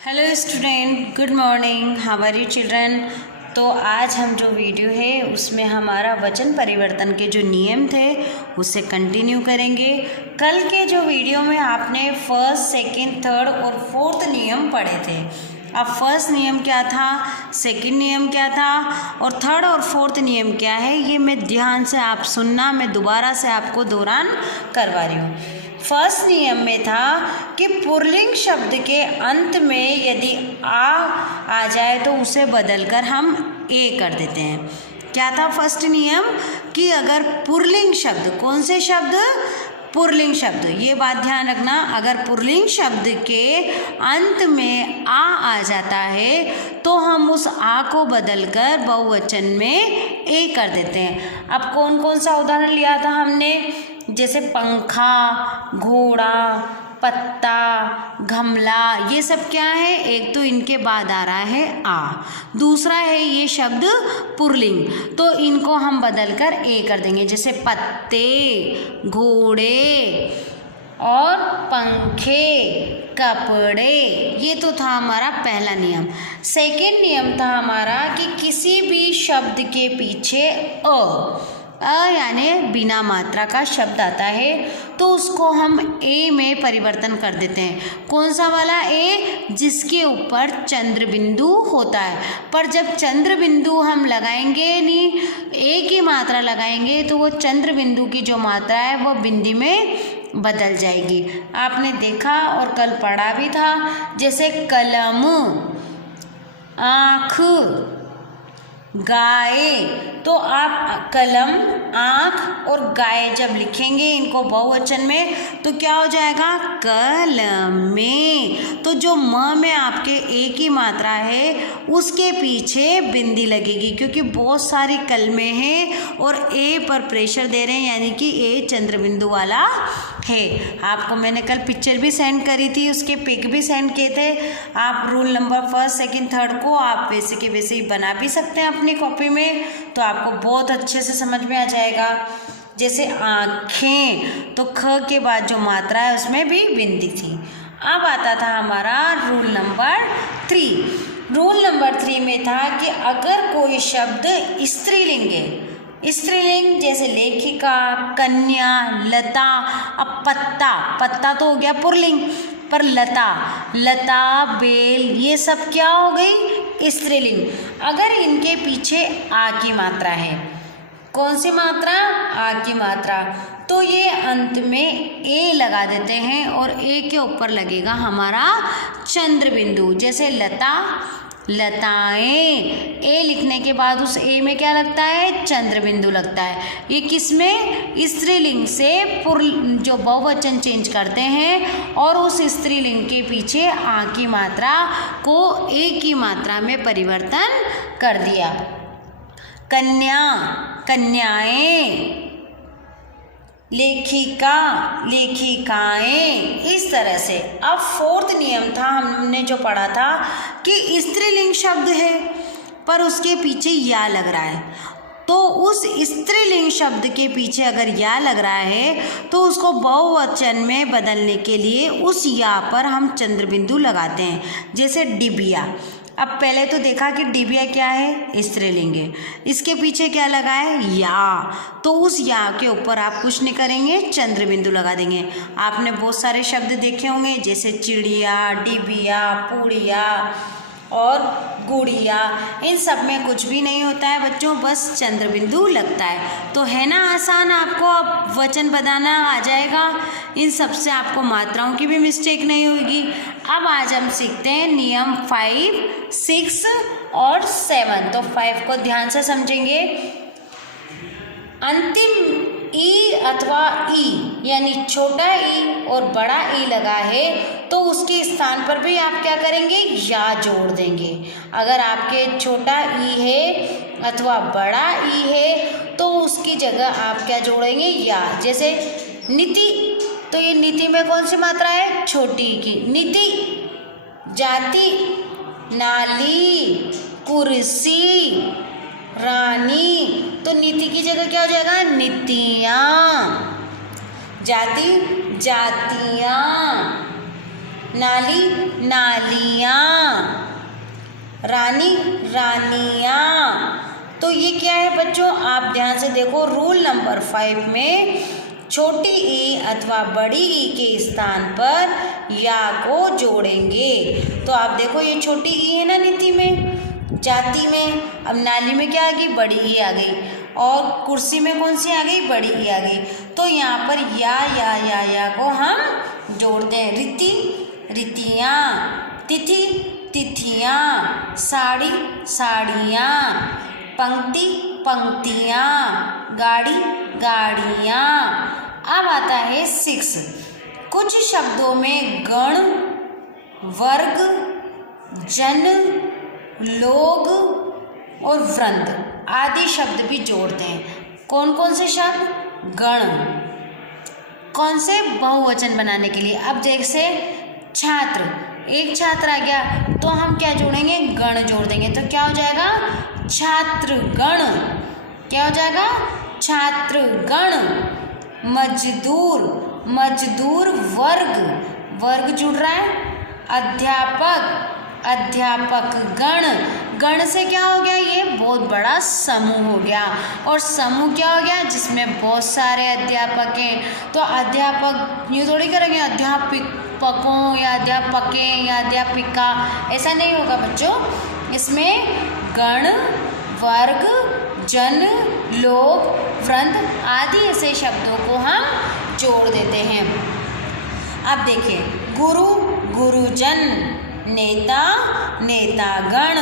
Hello student, good morning. How are you children. तो आज हम जो वीडियो है उसमें हमारा वचन परिवर्तन के जो नियम थे उससे कंटिन्यू करेंगे। कल के जो वीडियो में आपने फर्स्ट, सेकंड, थर्ड और फोर्थ नियम पढ़े थे। अब फर्स्ट नियम क्या था, सेकंड नियम क्या था और थर्ड और फोर्थ नियम क्या है, ये मैं ध्यान से आप सुनना, मैं दोबारा से आपको दोहरान करवा रही हूँ। फर्स्ट नियम में था कि पुल्लिंग शब्द के अंत में यदि आ जाए तो उसे बदलकर हम ए कर देते हैं। क्या था फर्स्ट नियम कि अगर पुल्लिंग शब्द, कौन से शब्द, पुल्लिंग शब्द, ये बात ध्यान रखना, अगर पुल्लिंग शब्द के अंत में आ जाता है तो हम उस आ को बदलकर बहुवचन में ए कर देते हैं। अब कौन कौन सा उदाहरण लिया था हमने, जैसे पंखा, घोड़ा, पत्ता, गमला, ये सब क्या है, एक तो इनके बाद आ रहा है आ, दूसरा है ये शब्द पुल्लिंग, तो इनको हम बदलकर ए कर देंगे। जैसे पत्ते, घोड़े और पंखे, कपड़े, ये तो था हमारा पहला नियम। सेकंड नियम था हमारा कि किसी भी शब्द के पीछे यानी बिना मात्रा का शब्द आता है तो उसको हम ए में परिवर्तन कर देते हैं। कौन सा वाला ए, जिसके ऊपर चंद्र बिंदु होता है। पर जब चंद्र बिंदु हम लगाएंगे नहीं, ए की मात्रा लगाएंगे तो वो चंद्र बिंदु की जो मात्रा है वो बिंदी में बदल जाएगी। आपने देखा और कल पढ़ा भी था, जैसे कलम, आँख, गाय, तो आप कलम, आँख और गाय जब लिखेंगे इनको बहुवचन में तो क्या हो जाएगा, कलमे। तो जो म में आपके ए की मात्रा है उसके पीछे बिंदी लगेगी, क्योंकि बहुत सारी कलमे हैं और ए पर प्रेशर दे रहे हैं, यानी कि ए चंद्र बिंदु वाला है। आपको मैंने कल पिक्चर भी सेंड करी थी, उसके पिक भी सेंड किए थे। आप rule number first, second, third को आप वैसे के वैसे ही बना भी सकते हैं अपनी कॉपी में, तो आपको बहुत अच्छे से समझ में आ जाएगा। जैसे आँखें, तो ख के बाद जो मात्रा है उसमें भी बिंदी थी। अब आता था हमारा रूल नंबर 3। रूल नंबर 3 में था कि अगर कोई शब्द स्त्रीलिंग है, स्त्रीलिंग जैसे लेखिका, कन्या, लता, अब पत्ता, पत्ता तो हो गया पुल्लिंग, पर लता, लता, बेल, ये सब क्या हो गई, स्त्रीलिंग। अगर इनके पीछे आ की मात्रा है, कौन सी मात्रा, आ की मात्रा, तो ये अंत में ए लगा देते हैं और ए के ऊपर लगेगा हमारा चंद्र बिंदु। जैसे लता, लताएं, ए लिखने के बाद उस ए में क्या लगता है, चंद्र बिंदु लगता है। ये किस में, स्त्रीलिंग से जो बहुवचन चेंज करते हैं और उस स्त्रीलिंग के पीछे आ की मात्रा को ए की मात्रा में परिवर्तन कर दिया। कन्या, कन्याएं, लेखिका, लेखिकाएं, इस तरह से। अब फोर्थ नियम था, हमने जो पढ़ा था कि स्त्रीलिंग शब्द है पर उसके पीछे या लग रहा है, तो उस स्त्रीलिंग शब्द के पीछे अगर या लग रहा है तो उसको बहुवचन में बदलने के लिए उस या पर हम चंद्र बिंदु लगाते हैं। जैसे डिबिया, अब पहले तो देखा कि डिबिया क्या है, स्त्रीलिंग है, इसके पीछे क्या लगा है, या, तो उस या के ऊपर आप कुछ नहीं करेंगे, चंद्र बिंदु लगा देंगे। आपने बहुत सारे शब्द देखे होंगे, जैसे चिड़िया, डिबिया, पूड़िया और गुड़िया, इन सब में कुछ भी नहीं होता है बच्चों, बस चंद्र बिंदु लगता है। तो है ना आसान, आपको अब वचन बनाना आ जाएगा, इन सब से आपको मात्राओं की भी मिस्टेक नहीं होगी। अब आज हम सीखते हैं नियम 5, 6 और 7। तो 5 को ध्यान से समझेंगे। अंतिम ई अथवा ई यानी छोटा ई और बड़ा ई लगा है तो उसके स्थान पर भी आप क्या करेंगे, या जोड़ देंगे। अगर आपके छोटा ई है अथवा बड़ा ई है तो उसकी जगह आप क्या जोड़ेंगे, या। जैसे नीति, तो ये नीति में कौन सी मात्रा है, छोटी ई की, नीति। जाति, नाली, कुर्सी, रानी, तो नीति की जगह क्या हो जाएगा, नीतियाँ। जाति, जातियाँ, नाली, नालियाँ, रानी, रानियाँ। तो ये क्या है बच्चों, आप ध्यान से देखो, रूल नंबर 5 में छोटी ई अथवा बड़ी ई के स्थान पर या को जोड़ेंगे। तो आप देखो ये छोटी ई है ना नीति में, जाति में, अब नाली में क्या आ गई, बड़ी ई आ गई, और कुर्सी में कौन सी आ गई, बड़ी ई आ गई। तो यहाँ पर या को हम जोड़ते हैं। रीति, रीतियाँ, तिथि, तिथियाँ, साड़ी, साड़ियाँ, पंक्ति, पंक्तियाँ, गाड़ी, गाड़ियाँ। अब आता है 6। कुछ शब्दों में गण, वर्ग, जन, लोग और वृंद आदि शब्द भी जोड़ते हैं। कौन कौन से शब्द, गण, कौन से, बहुवचन बनाने के लिए। अब जैसे छात्र, एक छात्र आ गया तो हम क्या जोड़ेंगे, गण जोड़ देंगे। तो क्या हो जाएगा, छात्रगण। क्या हो जाएगा, छात्रगण। मजदूर, मजदूर वर्ग, वर्ग जुड़ रहा है। अध्यापक, अध्यापक गण, गण से क्या हो गया, ये बहुत बड़ा समूह हो गया। और समूह क्या हो गया, जिसमें बहुत सारे अध्यापक हैं। तो अध्यापक यूँ थोड़ी करेंगे अध्यापकों या अध्यापकें या अध्यापिका, ऐसा नहीं होगा बच्चों। इसमें गण, वर्ग, जन, लोग, वृंद आदि ऐसे शब्दों को हम जोड़ देते हैं। अब देखिए, गुरु, गुरुजन, नेता, नेतागण,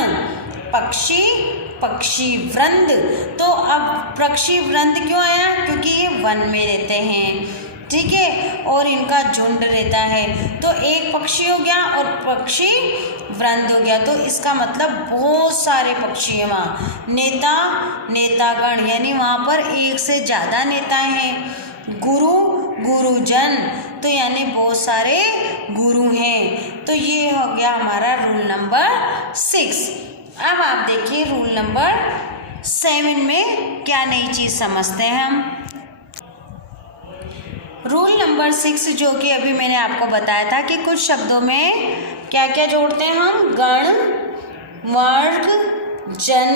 पक्षी, पक्षी वृंद। तो अब पक्षी वृंद क्यों आया, क्योंकि ये वन में रहते हैं, ठीक है, और इनका झुंड रहता है। तो एक पक्षी हो गया और पक्षी वृंद हो गया, तो इसका मतलब बहुत सारे पक्षी हैं वहाँ। नेता, नेतागण, यानी वहाँ पर एक से ज़्यादा नेता हैं। गुरु, गुरुजन, तो यानी बहुत सारे गुरु हैं। तो ये हो गया हमारा रूल नंबर 6। अब आप देखिए रूल नंबर 7 में क्या नई चीज़ समझते हैं हम। रूल नंबर 6 जो कि अभी मैंने आपको बताया था कि कुछ शब्दों में क्या क्या जोड़ते हैं हम, गण, वर्ग, जन,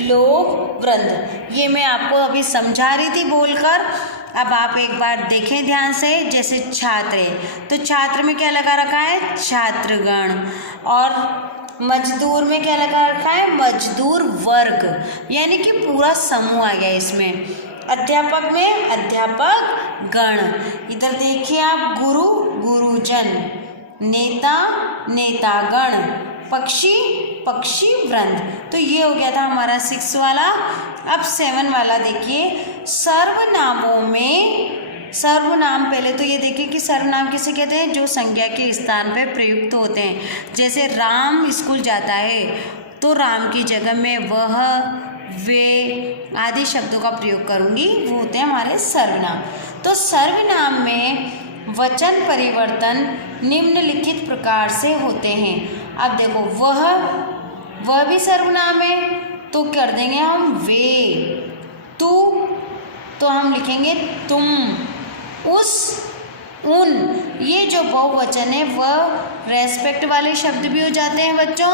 लोग, वृंद। ये मैं आपको अभी समझा रही थी बोलकर। अब आप एक बार देखें ध्यान से। जैसे छात्र है तो छात्र में क्या लगा रखा है, छात्रगण। और मजदूर में क्या लगा रखा है, मजदूर वर्ग, यानी कि पूरा समूह आ गया इसमें। अध्यापक में अध्यापक गण। इधर देखिए आप, गुरु, गुरुजन, नेता, नेतागण, पक्षी, पक्षी वृंद। तो ये हो गया था हमारा 6 वाला। अब 7 वाला देखिए, सर्वनामों में, सर्वनाम पहले तो ये देखिए कि सर्वनाम किसे कहते हैं, जो संज्ञा के स्थान पर प्रयुक्त होते हैं। जैसे राम स्कूल जाता है तो राम की जगह में वह, वे आदि शब्दों का प्रयोग करूंगी, वो होते हैं हमारे सर्वनाम। तो सर्वनाम में वचन परिवर्तन निम्नलिखित प्रकार से होते हैं। अब देखो, वह भी सर्वनाम है तो कर देंगे हम वे। तू तो हम लिखेंगे तुम। उस, उन, ये जो बहुवचन है वह रेस्पेक्ट वाले शब्द भी हो जाते हैं बच्चों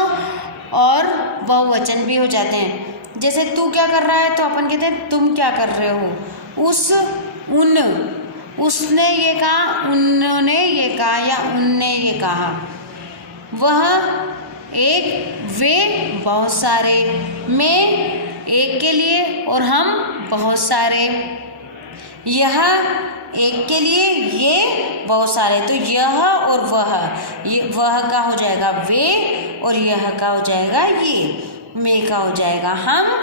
और बहुवचन भी हो जाते हैं। जैसे तू क्या कर रहा है तो अपन कहते हैं तुम क्या कर रहे हो। उस, उन, उसने ये कहा, उन्होंने ये कहा या उनने ये कहा। वह एक, वे बहुत सारे, मैं एक के लिए और हम बहुत सारे, यह एक के लिए, ये बहुत सारे। तो यह और वह, ये वह का हो जाएगा वे और यह का हो जाएगा ये, मैं का हो जाएगा हम,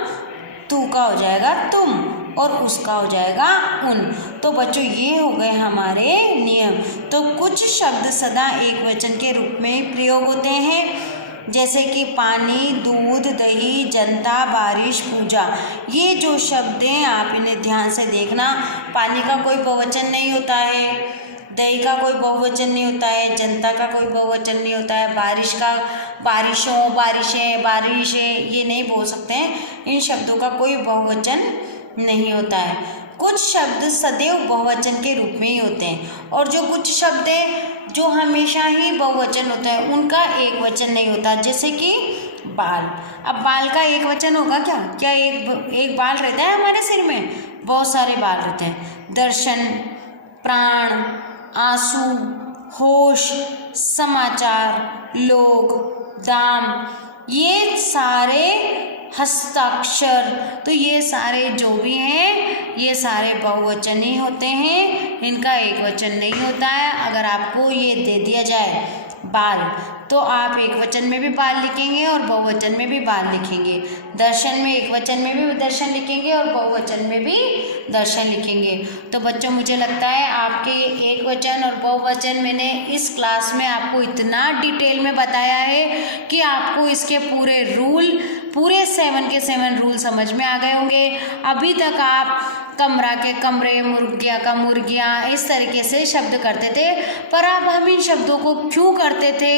तू का हो जाएगा तुम और उसका हो जाएगा उन। तो बच्चों ये हो गए हमारे नियम। तो कुछ शब्द सदा एक वचन के रूप में प्रयोग होते हैं, जैसे कि पानी, दूध, दही, जनता, बारिश, पूजा। ये जो शब्द हैं आप इन्हें ध्यान से देखना। पानी का कोई बहुवचन नहीं होता है, दही का कोई बहुवचन नहीं होता है, जनता का कोई बहुवचन नहीं होता है, बारिश का बारिशों, बारिशें, बारिशें ये नहीं बोल सकते हैं। इन शब्दों का कोई बहुवचन नहीं होता है। कुछ शब्द सदैव बहुवचन के रूप में ही होते हैं और जो कुछ शब्द हैं जो हमेशा ही बहुवचन होता है उनका एक वचन नहीं होता। जैसे कि बाल। अब बाल का एक वचन होगा क्या? क्या एक बाल रहता है हमारे सिर में? बहुत सारे बाल रहते हैं। दर्शन, प्राण, आंसू, होश, समाचार, लोग, दाम, ये सारे हस्ताक्षर, तो ये सारे जो भी हैं ये सारे बहुवचन ही होते हैं, इनका एक वचन नहीं होता है। अगर आपको ये दे दिया जाए बाल, तो आप एक वचन में भी बाल लिखेंगे और बहुवचन में भी बाल लिखेंगे। दर्शन में एक वचन में भी दर्शन लिखेंगे और बहुवचन में भी दर्शन लिखेंगे। तो बच्चों, मुझे लगता है आपके एक वचन और बहुवचन मैंने इस क्लास में आपको इतना डिटेल में बताया है कि आपको इसके पूरे 7 के 7 रूल समझ में आ गए होंगे। अभी तक आप कमरा के कमरे, मुर्गिया का मुर्गियाँ, इस तरीके से शब्द करते थे, पर अब हम इन शब्दों को क्यों करते थे,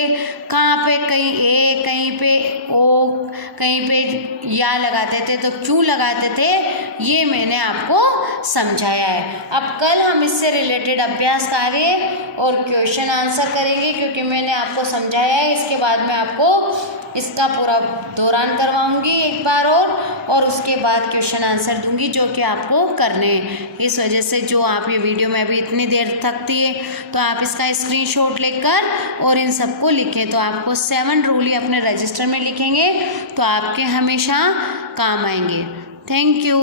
कहाँ पे कहीं ए, कहीं पे ओ, कहीं पे या लगाते थे, तो क्यों लगाते थे, ये मैंने आपको समझाया है। अब कल हम इससे रिलेटेड अभ्यास कार्य और क्वेश्चन आंसर करेंगे, क्योंकि मैंने आपको समझाया है। इसके बाद मैं आपको इसका पूरा दौरान करवाऊंगी एक बार और उसके बाद क्वेश्चन आंसर दूंगी जो कि आपको करने हैं। इस वजह से जो आप ये वीडियो में अभी इतनी देर तक थी, तो आप इसका स्क्रीनशॉट लेकर और इन सबको लिखें। तो आपको 7 रूल ही अपने रजिस्टर में लिखेंगे तो आपके हमेशा काम आएंगे। Thank you.